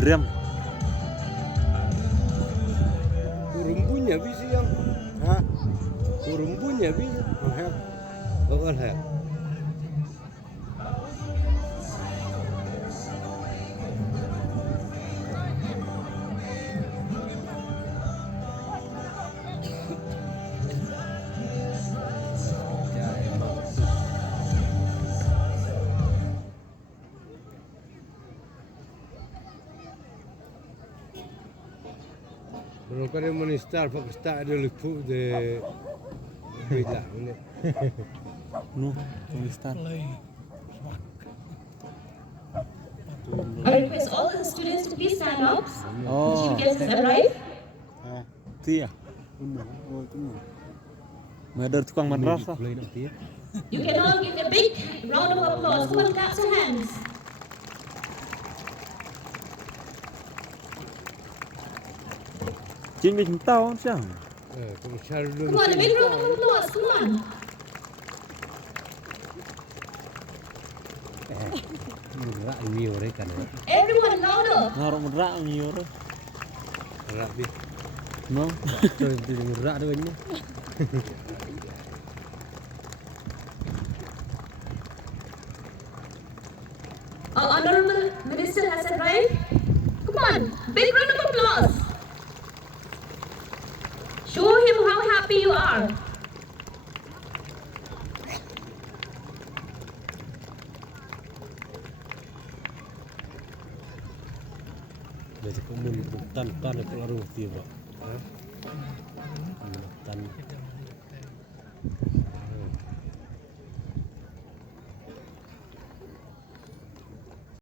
Geram. Kurumbunya bisa yang. Hah? Kurumbunya bisa. Mahal. Bakal hal. Kalau kau menistar, pakai star ada lupa de bilang ni. No, tulistan. I request all the students to please stand up. Oh, Chief guest has arrived. itu ya. Oh, itu mah. Madar tukang madrasah. You can all give a big round of applause. Come on, clap your hands. Jing ni tahu siang. Kau cari dulu. Come on, a big round of applause. Come on. Murah ini orang kan. Everyone louder. Ngaruh merak ni orang. Rapi. No. Terus murah tu ini. Our honorable minister has arrived. Come on, big round of applause. Show him how happy you are. Jadi kau mun tan itu lalu tiba. Tan.